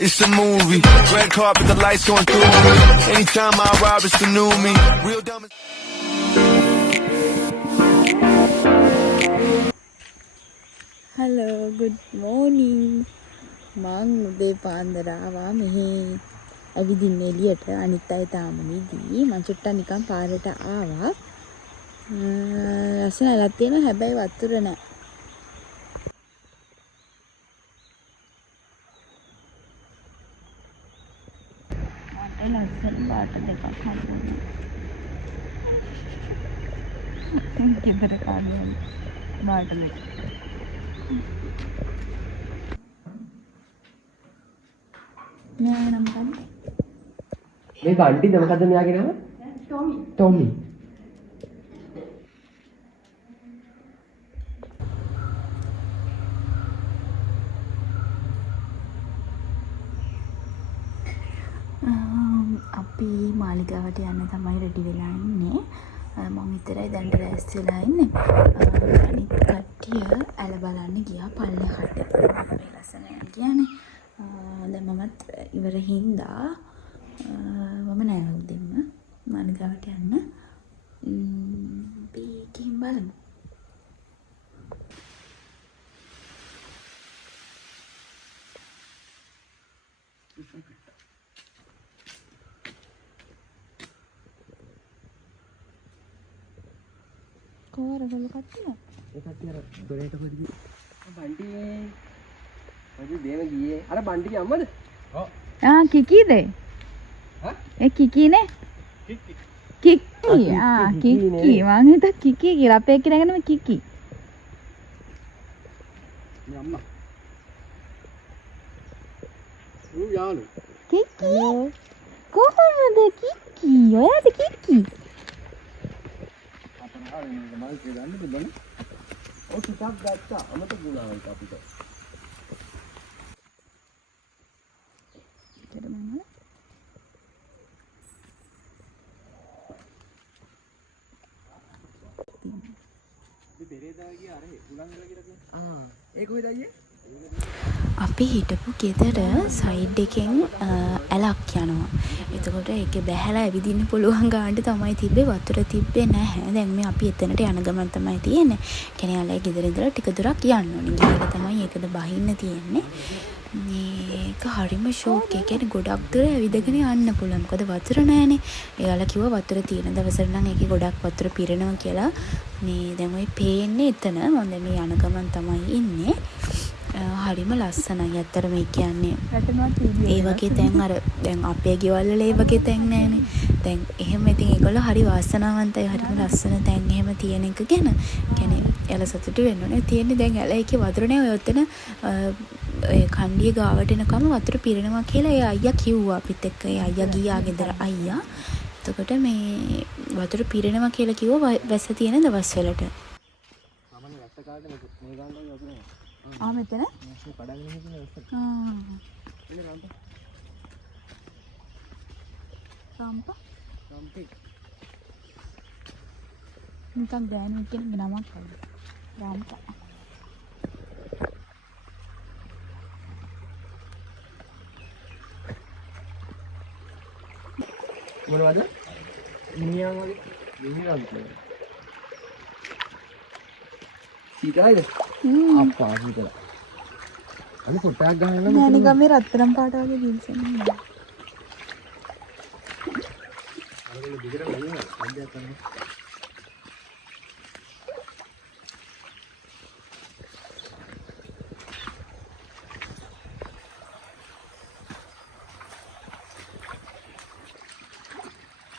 it's a movie. Red carpet, the lights going through me. Anytime I arrive, it's the new me. Real dumb. Hello, good morning. මං උදේ පාන්දර ආවා මෙහි ඇවිදින්න එළියට අනිත් අය තාම නිදි. මං චුට්ටක් නිකන් පාරට ආවා. ලස්සනලක් තියෙනවා හැබැයි වතුර නැහැ. ලස්සන බාට දෙකක් හම්බුනේ. ගෙදර කාගේ බාට දෙක. මෙයා නම් ගන්න. මේ බණ්ඩිද මොකද මෙයාගේ නම? ටොමි. අපි මාලිගාවට යන්න තමයි රෙඩි වෙලා ඉන්නේ. මම විතරයි දැන් රැස් වෙලා ඉන්නේ. අනිත් කට්ටිය ඇල බලන්න ගියා පල්ලෙහාට. මේ ලස්සන ගියානේ. දැන් මමත් ඉවර හින්දා මම නෑ උදෙන්න මාලිගාවට යන්න. අපි ගිහින් බලමු. කොහරවල කට්ටිය? ඒ කට්ටිය අර දොරේට කොහෙද ගියේ? බණ්ඩි මොකද දේව ගියේ? අර බණ්ඩිගේ අම්මද? ඔව්. කිකිද? හා? ඒ කිකිනේ? කික්කි. කික්කි. කික්කි. මං හිතුවා කිකි කියලා. අපේ කෙනාගේම කිකි. මේ අම්මා. ඌ යාළු. කික්කි. කොහොමද කික්කි? ඔයාද කික්කි? මල් ගන්න බෑ. ඔය ටිකක් ගත්තා. අමතක වුණා ඒක අපිට. ඒ කොහෙද අයියේ? අපි හිටපු ගෙදර සයිඩ් එකෙන් ඇලක් යනවා. එතකොට ඒකේ බැහැලා ඇවිදින්න පුළුවන් ගානට තමයි තිබ්බේ. වතුර තිබ්බේ නැහැ. දැන් මේ අපි එතනට යන ගමන් තමයි තියෙන්නේ. කෙනේ අලේ ගෙදර ඉඳලා ටික දුරක් යන්න ඕනේ. ගිහලා තමයි ඒකද බහින්න තියෙන්නේ. මේක හරිම ෂෝක්. ඒ කියන්නේ ගොඩක් දුර ඇවිදගෙන යන්න පුළුවන්. මොකද වතුර නැහැනේ. එයාලා කිව්වා වතුර තියෙන දවසට නම් ඒකේ ගොඩක් වතුර පිරෙනවා කියලා. මේ දැන් ওই පේන්නේ එතන. මම දැන් මේ යන ගමන් තමයි ඉන්නේ. හරිම ලස්සනයි. ඇත්තට මේ කියන්නේ ඒ වගේ තැන් අර දැන් අපේ ගෙවල් වල ඒ වගේ තැන් නැහැනේ. දැන් එහෙම ඉතින් ඒගොල්ලෝ හරි වාසනාවන්තයි. හරිම ලස්සන තැන් එහෙම තියෙන එක ගැන. කියන්නේ එයාලා සතුටු වෙන්න ඕනේ. තියෙන්නේ දැන් එයාලා ඒකේ වතුර නෑ. ඔය ඔතන ඒ කණ්ඩිය ගාවට එනකම වතුර පිරෙනවා කියලා ඒ අයියා කිව්වා අපිත් එක්ක. ඒ අයියා ගියා ගෙදර අයියා. එතකොට මේ වතුර පිරෙනවා කියලා කිව්වා වැස්ස තියෙන දවස් වලට. සාමාන්‍ය වැස්ස කාලේ මේ ගානට වතුර නෑ. මෙතන මේ කඩගෙන හිටින වැස්ස. එන්න රම්පා රම්පේ. නිකන් ගෑනුන් කියන නමක් වගේ. රම්පා. මොනවද? මිනිහා වගේ. මිනිහා වගේ. සීතලයිද? අප්පා සීතල. අනේ පොට්ටක් ගහන්න නෑ නිකන් මේ රත්තරන් පාට වගේ දිල්සන්නේ. අරගෙන දිගට ගිහින් අන්දයක් කරන්න.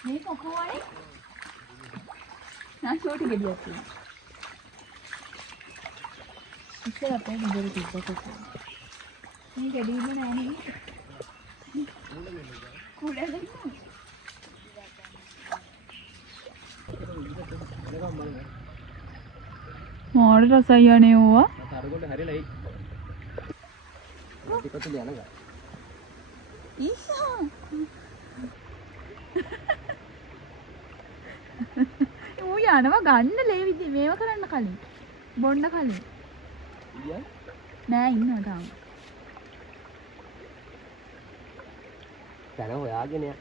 මේ කොහොමයි? නා ෂෝටි ගෙඩියක් තියෙනවා. ඉතින් අපේ ගෙදර තිබ්බට මේ ගෙඩියම නෑ නේද? කුඩේ මොඩ රසයි යන්නේ ඕවා. අරගොල්ල හරියලා එයි. ටිකත් යනවා. ඊහා. ඌ යනවා ගන්න ලේ විදි මේව කරන්න කලින්. බොන්න කලින්. ඊයන් නෑ ඉන්නවා තාම. තන හොයාගෙන යන්න.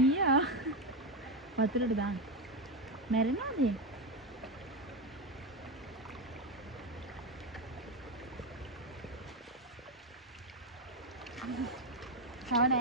ඊයා වතුරට දාන්න. මැරෙනවද? Sao nè?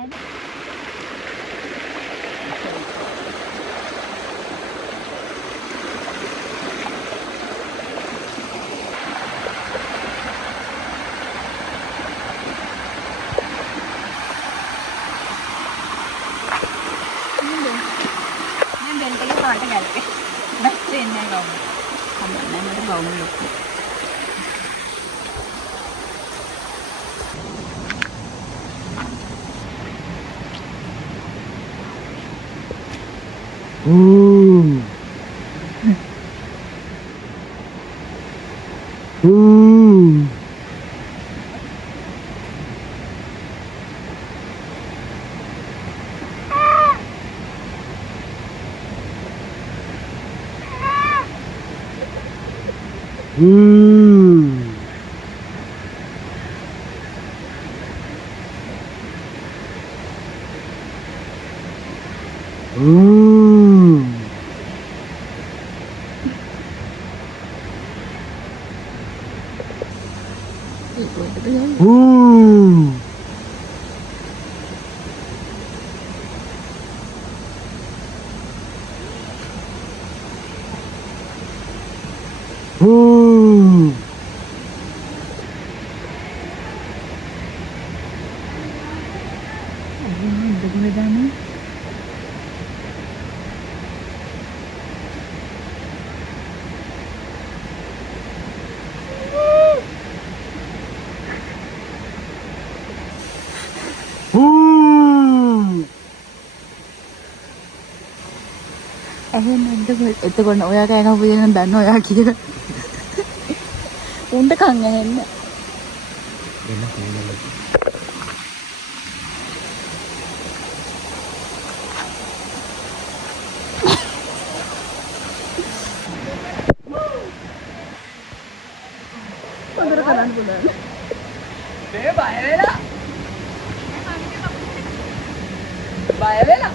එතකොට ඔයා කෑ ගහපු දේ නම් දන්න ඔයා කියලා. උන්ට කන් ඇහෙන්න. වෙන කෝනල. හොඳට කරන්න පුළුවන්. මේ බය වෙලා. බය වෙලා.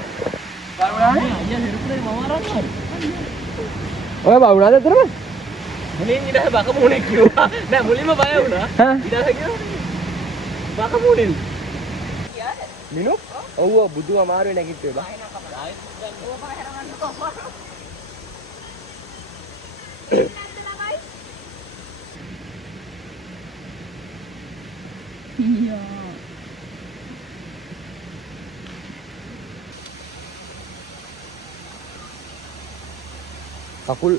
බරුණානේ අයියා හෙරුපුරේ මම අරන් ඔය බවුනාද අතරම? මුලින් ඊට බක මොනේ කිව්වා. නෑ මුලින්ම බය වුණා. ඊට කිව්වා බක මොනේ. මිනු? ඔව් බුදු අමාරුවේ නැගිට්ටේ බා. කකුල්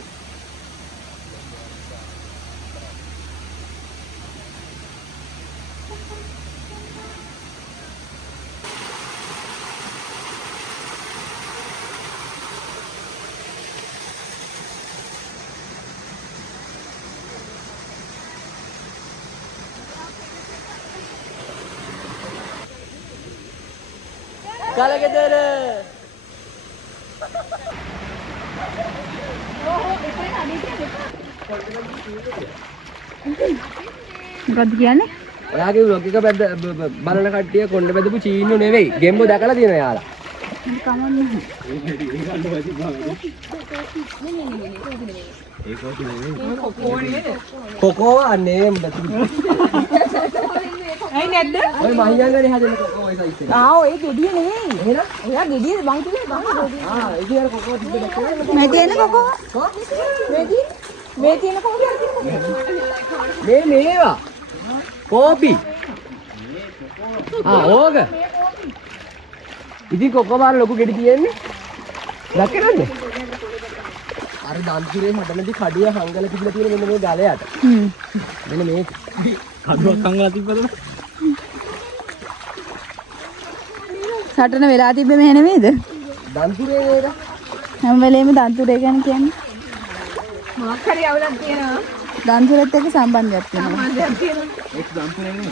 කලගෙදර මොකද්ද කියන්නේ? ඔයාගේ vlog එක බලන කට්ටිය කොණ්ඩේ බැදපු චීන්නු නෙවෙයි. ගෙම්බෝ දැකලා තියෙනවා යාලා. කමන්නේ. කොකෝ අනේ උඹට. ඇයි නැද්ද? ඔය මහියංගනේ හදන කොකෝ ඔය සයිස් එක. ඔය ගෙඩිය නෙවෙයි. එහෙනම් ඔයා ගෙඩිය මං කිව්වේ බං. ඒ කියන කොකෝ තිබ්බ දැක්කද? මේ තියෙන කොකෝ. මේ තියෙන කොකෝ. මේවා. කෝපි. ඕක. ඉතින් කොකෝ බාර ලොකු ගෙඩි තියෙන්නේ. දැක්කේ නැද්ද? අර දන්තිරේ හදනදී කඩිය හංගල තිබිලා තියෙන මෙන්න මේ ගලයට. මෙන්න මේ කඩුවක් හංගලා තිබ්බද? සටන වෙලා තිබ්බේ මෙහෙ නෙමෙයිද? දන්තිරේ නේද? හැම වෙලේම දන්තුරේ ගැන කියන්නේ. මොකක් හරි අවුලක් තියෙනවා. දන්තුරෙත් එක්ක සම්බන්ධයක් තියෙනවා. සම්බන්ධයක් තියෙනවා. ඒක දන්තිරේ නෙමෙයි.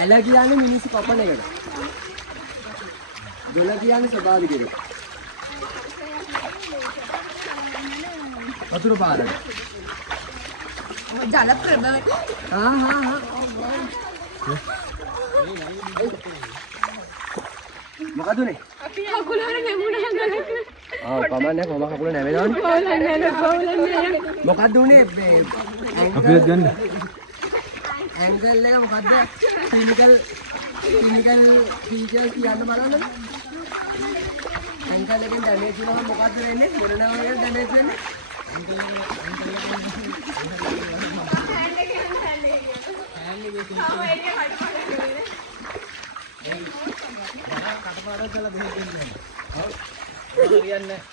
ඇල කියන්නේ මිනිස්සු කපන එකට. දොළ කියන්නේ ස්වභාවික දෙයක්. වතුර පාරට. ජල ප්‍රබල. මොකද උනේ? අපි කකුල වල නැමුණා ගලක. කමන්නේ කොහම කකුල නැවෙනවනේ. පවුලන්නේ. මොකද්ද උනේ? අපිවත් ගන්න. ඇන්ගල් එක මොකද්ද? ක්ලිනිකල් ෆීචර්ස් කියන්න බලන්න. ඇන්ගල් එකෙන් ඩැමේජ් වුණාම මොකද්ද වෙන්නේ? මොනවා වගේ ඩැමේජ් වෙන්නේ?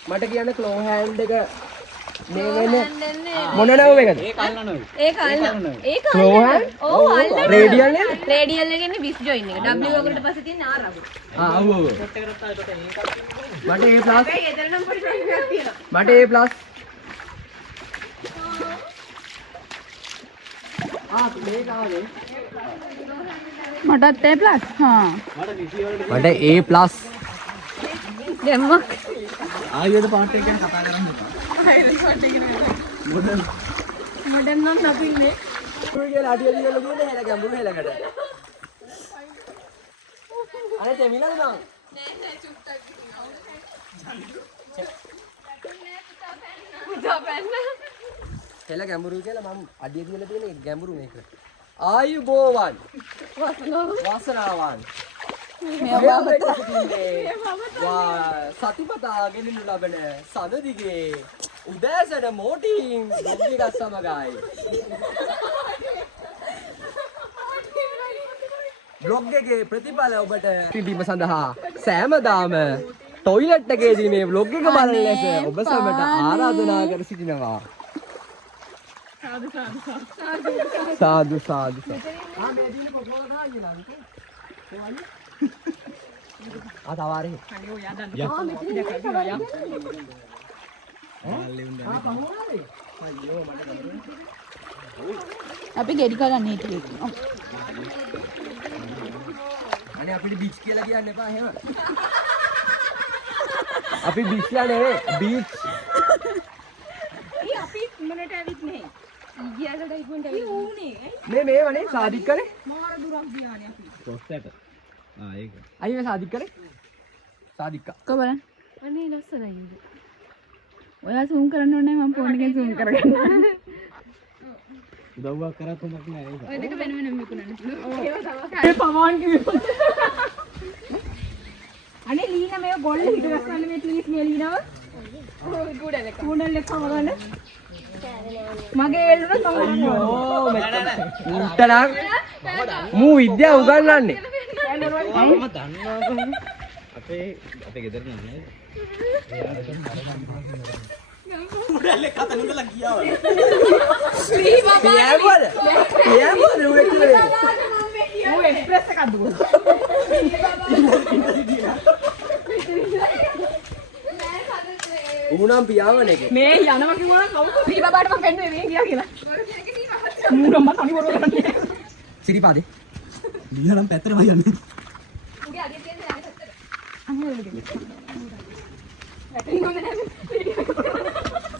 මට කියන්න ක්ලෝ හෑන්ඩ් එක මේ වෙන්නේ මොන නම එකද? ඒක අල්ල. ඒක ක්ලෝ හෑන්ඩ්? ඔව් අල්ල. රේඩියල් නේද? රේඩියල් එකේ ඉන්නේ විස් ජොයින් එක. W වකට පස්සේ තියෙන R අගු. ඔව් ඔව්. මට A+. ඒ එතන නම් පොඩි ප්‍රශ්නයක් තියෙනවා. මට A+. මේක ආවේ. මටත් A+. හා. මට A+. දැම්මක්. ආයෙත් පාට් එක ගැන කතා කරන්න එපා. මොඩර්න් නම් නපින්නේ. කියලා අඩිය දිගල දුන්නේ හෙල ගැඹුරු හෙලකට. අනේ තෙමිලද නං? නෑ චුට්ටක් පුතා පැන්න. හෙල ගැඹුරු කියලා මම අඩිය දිගල තියෙන ගැඹුරු මේක. ආයුබෝවන්. වාසනාවන්. සතිපතා ගෙනිනු ලබන සඳදිගේ උදෑසන මෝටින් ගොබ්බිගත් සමගයි. බ්ලොග් එකේ ප්‍රතිඵල ඔබට පිටීම සඳහා සෑමදාම ටොයිලට් එකේදී මේ බ්ලොග් එක බලන ලෙස ඔබ සැමට ආරාධනා කර සිටිනවා. සාදු සාදු. තවාරේ. අපි ගෙඩි කරන්න හිටියේ. අනේ අපිට බීච් කියලා කියන්න එපා එහෙම. අපි බීච් ලා නෙවෙයි බීච්. අපි මොනට ඇවිත් නැහැ. ඊගියට ගයිපොන්ට ඇවිත් ඌනේ. මේ වනේ සාදික් කරේ. මාර දුරක් ගියානේ අපි. කොස්සට. ඒක. අයියෝ සාදික් කරේ. සාදික්කා. කො බලන්න. අනේ ලස්සනයි. ඔයා zoom කරන්න ඕනේ මම ෆෝන් එකෙන් zoom කරගන්න. උදව්වක් කරත් හොඳක් නෑ ඒක. ඔය දෙක වෙන වෙනම විකුණන්න. ඔව්. ඒ පවන් කිව්වා. අනේ ලීනා මේක ගොල්ල හිට ගස්සන්න මේ ප්ලීස් මේ ලීනාව. ඔව් ගුඩල් එක. ගුඩල් එක කවගන්න. මගේ එල්ලුන උන්ටනම් මූ විද්‍යාව උගන්වන්නේ. මම දන්නවා. අපේ ගෙදර නෑ. උඩල්ලේ කතා නුඹලා ගියා වල. පියවල. පියවල ඌ කියලා. ඌ එක්ස්ප්‍රෙස් එකක් දුවන. ඌනම් පියාවන එකේ. මේ යනවා කිව්වනම් කවුද? ශ්‍රී බබාට මම පෙන්නුවේ මේ ගියා කියලා. මූණම තනි වර කරන්නේ. සිරිපාදේ. ලියනම් පැත්තටම යන්නේ. උගේ අගේ තියෙන ළඟ පැත්තට.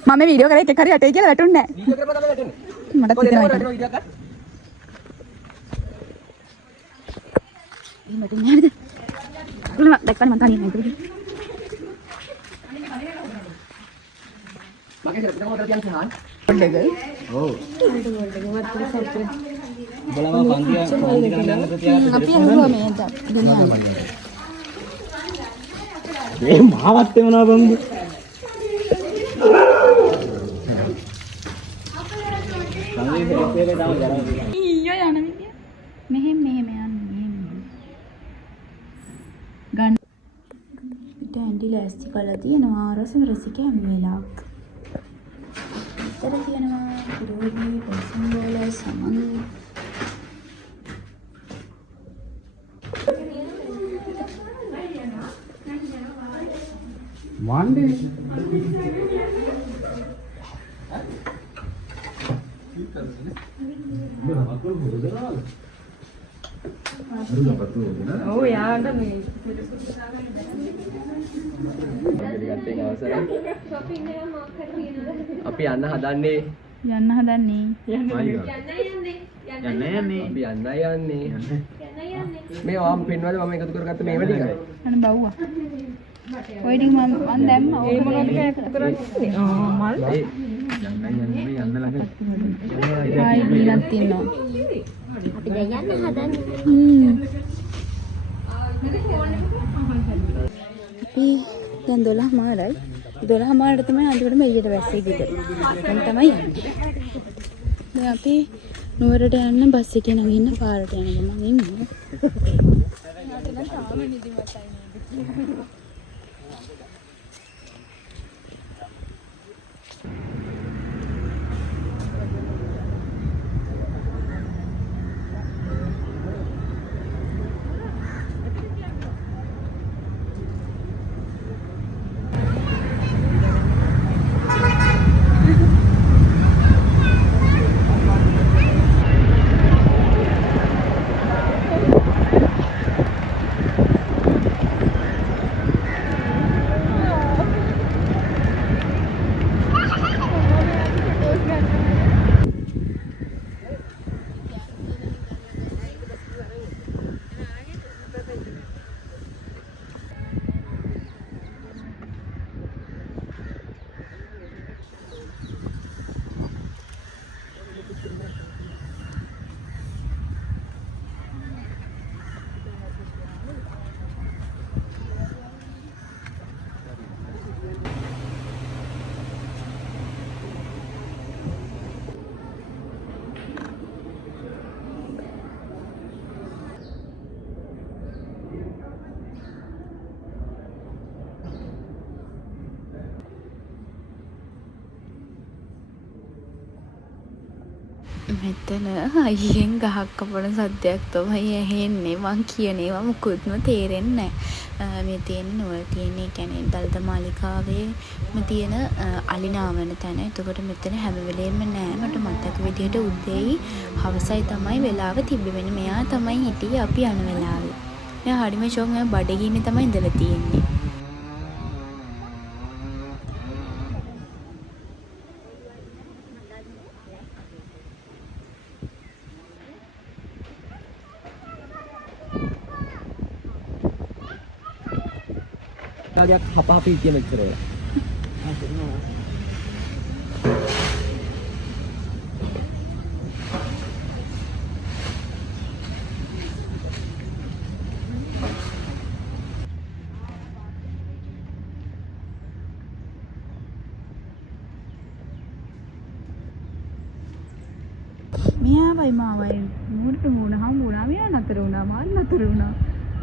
මම වීඩියෝ කරේ එක හරි අටේ කියලා වැටුන්නේ නැහැ. වීඩියෝ කරපුවා තමයි වැටෙන්නේ. මටත් කොහෙද හිතෙනවා. වැටෙනවා වීඩියෝ කරා? මට නෑද? උලම දැක්කම මම තනියෙන් නේද? මගේ ඉතින් කොහොමද කියන්නේ හාන්? ඔව්. බලම පන්ති කරන්න යන්න ප්‍රතිආත. අපි අහුවා මේ දුනියා. මේ මාවත් එමනවා බංගු. සංගීත හෙප්පේලේ තාම ජරා. ඊයෝ යන විදිය. මෙහෙම යන්නේ මෙහෙම. ගන්න. පිට ඇන්ටි ලෑස්ති කරලා තියෙනවා රසික හැම වෙලාවක්. ඉතර තියෙනවා රෝගී පොසම් වල සමන්. Monday. ඔව් යාට මේ පිළිගත්තේ අවසරයි. අපි යන්න හදන්නේ. යන්න හදන්නේ. අපි යන්නේ. මේ ආම් පින්වල මම එකතු කරගත්ත මේව ටිකයි. අනේ බව්වා. ඔය ටික මම දැම්මා. ඒ මොනවද එකතු කරන්නේ? මල්. ආයි ගිලක් තින්නවා. අපි දැන් යන්න හදන්නේ. අපි දැන් 12 මාරයි. 12 මාරට තමයි අන්තිමටම එළියට වැස්සේ ගෙදර. දැන් තමයි යන්නේ. දැන් අපි නුවරට යන්න බස් එකේ නගින්න පාරට යන ගමන් ඉන්නවා. මෙතන අයියෙන් ගහක් කපන සද්දයක් තමයි ඇහෙන්නේ. මං කියන ඒවා මුකුත්ම තේරෙන්නේ නැහැ. මේ තියෙන නුවර තියෙන කියන්නේ දළදා මාලිකාවේම තියෙන අලිනාවන තැන. එතකොට මෙතන හැම වෙලේම නෑ. මට මතක විදිහට උදේයි හවසයි තමයි වෙලාව තිබ්බේ. මෙන්න මෙයා තමයි හිටියේ අපි යන වෙලාවේ. මෙයා හරිම ෂොක්. මෙයා බඩගින්නේ තමයි ඉඳලා තියෙන්නේ. කාලයක් හපහපි කියන මෙච්චර වෙලා. මෙයාවයි මාවයි මුරට මුණ හම්බුණා. මෙයා නතර වුණා. මාත් නතර වුණා.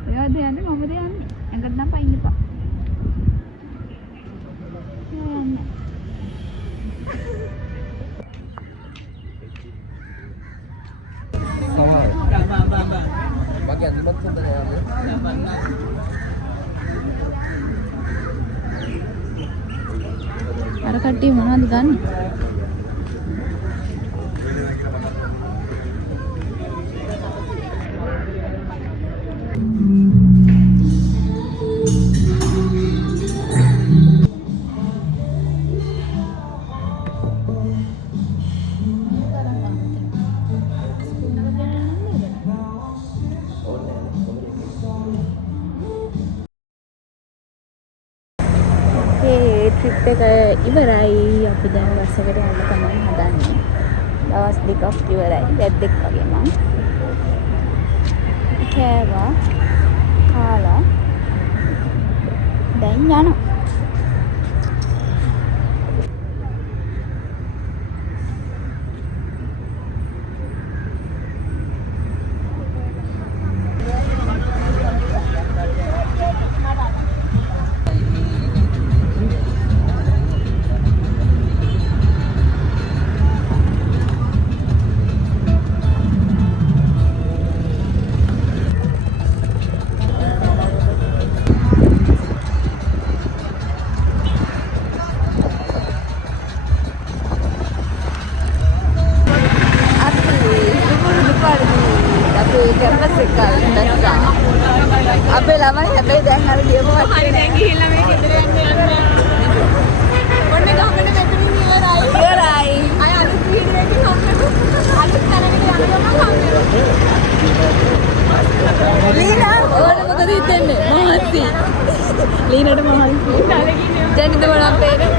ඔයාද යන්නේ මමද යන්නේ. ඇඟට නම් පයින් එපා. Bagi andimat sebenarnya. අර කට්ටිය මොනවද ගන්නේ? ට්‍රිප් එක ඉවරයි. අපි දැන් බස් එකට යන්න තමයි හදන්නේ. දවස් දෙකක් ඉවරයි. දෙද්දෙක් වගේ මම කෑවා කාලා දැන් යනවා. පස්සේ දැක්කා. අපේ ළමයි හැබැයි දැන් අර ගියපු හරි දැන් ගිහිල්ලා මේ ගෙදර යන්න. ඔන්න ගහකට මෙතනින් ඉවරයි. ඉවරයි. අය අලුත් වීඩියෝ එකකින් හම්බෙමු. අලුත් තැනකට යන්න හම්බෙමු. ලීනා ඕන මොකද හිතන්නේ? මහන්සි. ලීනට මහන්සි. දැන් මොනවා පේන්නේ?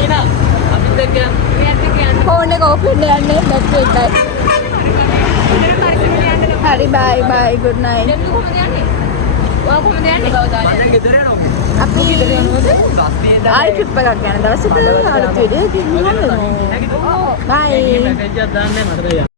ඊනා අපිත් එක්ක යන්න. මෙයාත් එක්ක යන්න. ෆෝන් එක ඔෆ් වෙන්න යන්නේ බැටරි එකයි. හරි බයි බයි good night. දැන් කොහොමද යන්නේ? ඔයා කොහොමද යන්නේ? මම ගෙදර යනවා. අපි බස් තියෙන ආයි ට්‍රිප් එකක් යන දවසට අලුත් වීඩියෝ එකකින් හම්බෙමු. බයි. මැසේජ් එකක් දාන්න මට